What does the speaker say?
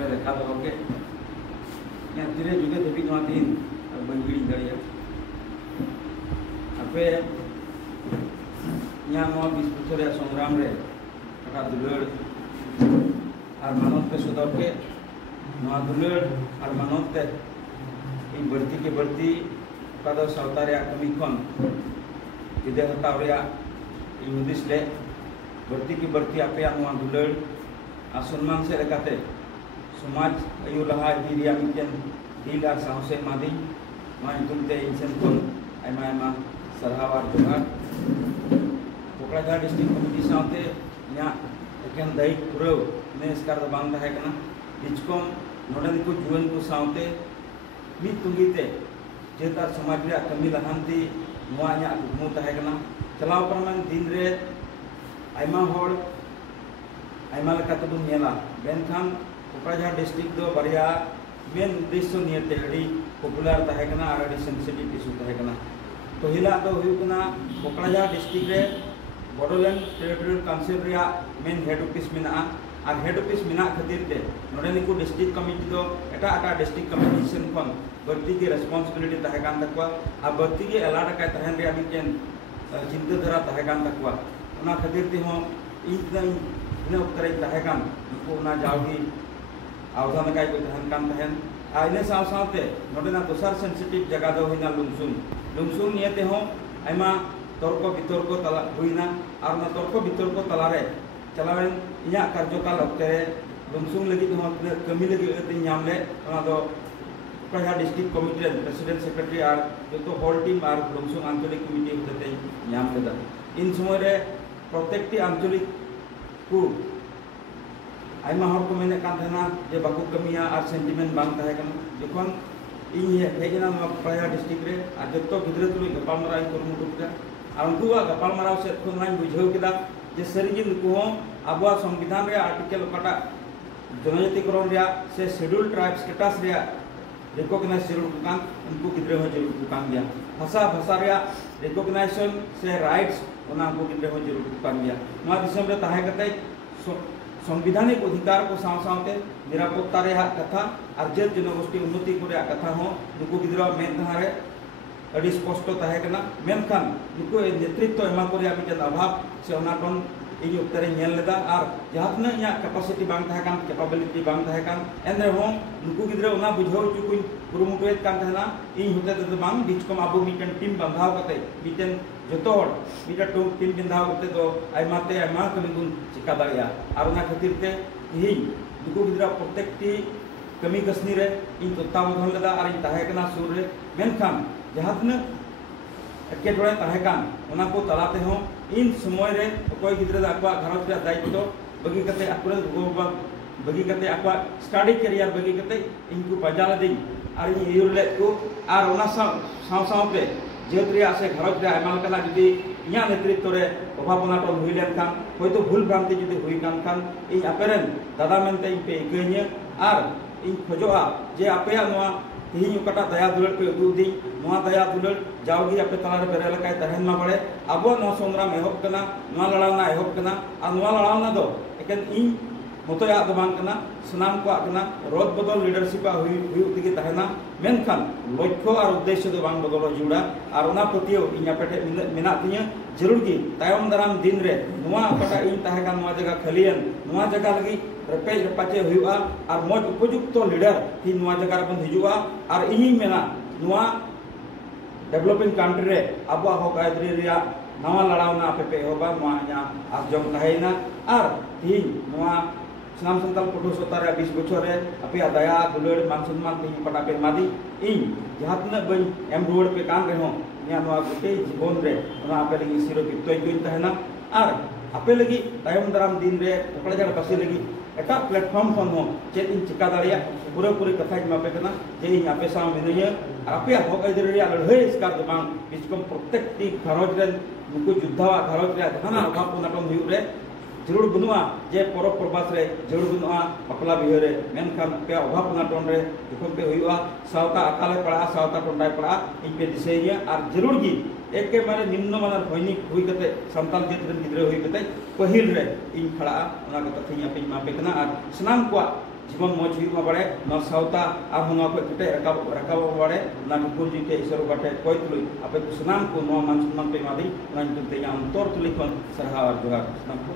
पे रखा दो के या तीरे जुगे धबी नवा दिन बन गिड़ी दड़िया आपे या नवा 20 बछर संग्राम रे का दुलड़ और मानव पे सदर के नवा दुलड़ और मानव ते इन बढ़ती के बढ़ती का दो सावता रे कमी खन विदे हताव रे इन हुदिस ले बढ़ती की बढ़ती आपे नवा दुलड़ आ सम्मान से लेकाते समाज आयु लहा दिरिया मिटन दिल और साहसे मादी मा इतुमते इनसेन कोन आयमा आयमा सरहाव और जोहार कोकराझार डिस्ट्रिक्ट कमिटी साथे या एकेन दायित पुरव ने स्कार द बांग ताहे कना डिचकोम नोडन को जुवन को साथे मी तुंगीते जेतार समाज रे कमी लहांती नोआ या गुमु ताहे कना चलाव परमान दिन रे आयमा होड़ आयमा लेकाते बुन नेला बेनखान कोकराझार डिस्ट्रिक्ट दो बारिया मेन उद्देश्य नियते अड़ी पॉपुलर ताहे कना और अड़ी सेंसिटिव इशू ताहे कना तो हिला दो हुयुकना कोकराझार डिस्ट्रिक्ट रे बडोलैंड टेरिटोरियल काउंसिल रे मेन हेड ऑफिस मेना और हेड ऑफिस मेना खातिर ते नोडे निकु डिस्ट्रिक्ट कमिटी दो एटा डिस्ट्रिक्ट कमिटी सेन खन बर्ती के रिस्पांसिबिलिटी ताहे कान तकवा आ बर्ती के एलाट का तहन रे मिटन चिंता धारा ताहे कान तकवा ओना खातिर ते हो इन उतरे ताहे कान को ना जावगी आवधान काय को तहन कान तहन आइने साव सावते नोडे ना दोसर सेंसिटिव जगह दो हिना लुमसुन नियते हो आइमा तर्क वितर्क तला हुईना और ना तर्क वितर्क तला रे चलावेन इया कार्यकाल अक्ते लुमसुन लगी हो कमी लगी ते नाम ले ओना दो कोकराझार डिस्ट्रिक्ट कमिटी रे प्रेसिडेंट सेक्रेटरी और जो होल टीम और लुमसुन आंचलिक कमिटी होते नाम लेदा इन समय रे प्रत्येकटी आंचलिक को आयमा हर को मेने कान थाना जे बाकु कमिया और सेंटिमेंट बांग ताहे कन जखन इन हेजना कोकराझार डिस्ट्रिक्ट रे आ जत्तो गिद्रे तुलि गपालमाराव कुरुमुटु केदा और उनकुआ गपालमाराव से खन नाइन बुझाव केदा जे सरिगे नुकु हो आबुआ संविधान रे आर्टिकल काटा जनजातिकरण रे से शेड्यूल ट्राइब स्टेटस रे रिकॉग्नाइज जरूर कुकान उनको गिद्रे हो जरूर कुकान गया भाषा रे रिकॉग्नाइजेशन से राइट्स ओना को गिद्रे हो जरूर कुकान गया नवा दिसम रे ताहे कते संविधानिक अधिकार को सावसावते निरापत्ता रे कथा और जल जनगोष्ठी उन्नति को रे कथा हो नुकु गिद्रा मेन धारे अड़ी स्पष्ट ताहे कना मेनखान नुकु नेतृत्व एमा को रे मिटन अभाव से ओना कोन इन उतरे नेल लेदा और जहातना या कैपेसिटी बांग ताहे कान कैपेबिलिटी बांग ताहे कान एंद्रे हो नुकु गिद्रा ओना बुझाव चुकुन कुरुमुटुएत कान थाना इन होते ते बांग डिचकम आबो मिटन टीम बंधाव कते मिटन जतो मिटा टू टीम बिंधाव कते तो आइमाते आइमा कमी गुन चिका दाड़िया और ओना खातिर ते हि नुकु गिद्रा प्रत्येकटी कमी कसनी रे इन तत्तावधान लेदा और इन ताहे कना सुर रे मेनखान जहातना एकेटोड़े ताहे कान ओना को तलाते हो इन समय रे कोई गिद्रा आकवा घरत रे दायित्व बगी कते आकुरे गोबा बगी कते आकवा स्टडी करियर बगी कते इनको बजाला देई और इन युरले को और ओना साव पे जेतरिया से घरत रे आयमा कना जदी इया नेतृत्व रे अभावना तो हुई लेन खान कोई तो भूल भ्रांति जदी हुई कान खान इन आपेरन दादा मेनते इन पे इकैनिया और इन खोजोआ जे आपेया नवा तीन उकटा दया दुलड़ पे उदुदी नवा दया दुलड़ जावगी आपे तलारे बेरे लकाय तहन मा बड़े आबो नवा संग्राम एहब कना नवा लड़ावना एहब कना आ नवा लड़ावना दो एकेन इन मतया दो बांग कना सनाम को कना रोद बदल लीडरशिप हुई तिगे तहना मेनखान लक्ष्य और उद्देश्य दो बांग बदल जुड़ा और ओना पतियो इnya पेटे मेना तिया जरूर की तायम दाराम दिन रे नवा कटा इन ताहे कान नवा जगह खलियन नवा जगह लगी रपे रपाचे हुआ और मज उपयुक्त लीडर की नवा जगह बन हिजुआ और इही मेना नवा डेवलपिंग कंट्री रे आबो हो गायत्री रिया नवा लड़ावना आपे पे होबा नवा या आजम ताहेना और तीन नवा सनाम संताल पटो सोतारे 20 बछर रे आपे दया दुलड़ मान सम्मान तीन पटा पे मादी इन जहातना बन एम रोड पे कान रे हो या नवा गोटे जीवन रे ओना आपे लगी सिरो कितोय कोइन ताहेना और आपे लगी तायम दाराम दिन रे कोकराझार बसे लगी एटा प्लेटफॉर्म खन हो चेत इन चिका दाड़िया पूरा पूरी कथा मापे कना जे इन आपे साव मिनय आपे हो गइदर रे लड़हय इसकार दो बांग बिचकम प्रत्येक टी घरज रे नुकु युद्धावा घरज रे धाना अभाव नाटन हुई रे जरूर बनुआ जे परब प्रबास रे जरूर बनुआ बकला बिह रे मेनखान पे अभाव नाटन रे जखन पे हुआ सावता अकाले पड़ा सावता टंडाय पड़ा इन पे दिसैया और जरूर गी एके मारे निम्न मानर सैनिक हुई कते संताल जेत रे गिद्रे हुई कते पहिल रे इन खड़ा ओना कथा थैया पे मापे कना और सनाम को जीवन मौज हुआ बड़े नौ सावता आप हम आप कुटे रकाब बड़े ना पुंजी के ईश्वर बाटे कोई तुली आप सुनाम को नो मान सम्मान पे मादी ना जुते या अंतर तुली कौन सरहा और जोहार सुनाम को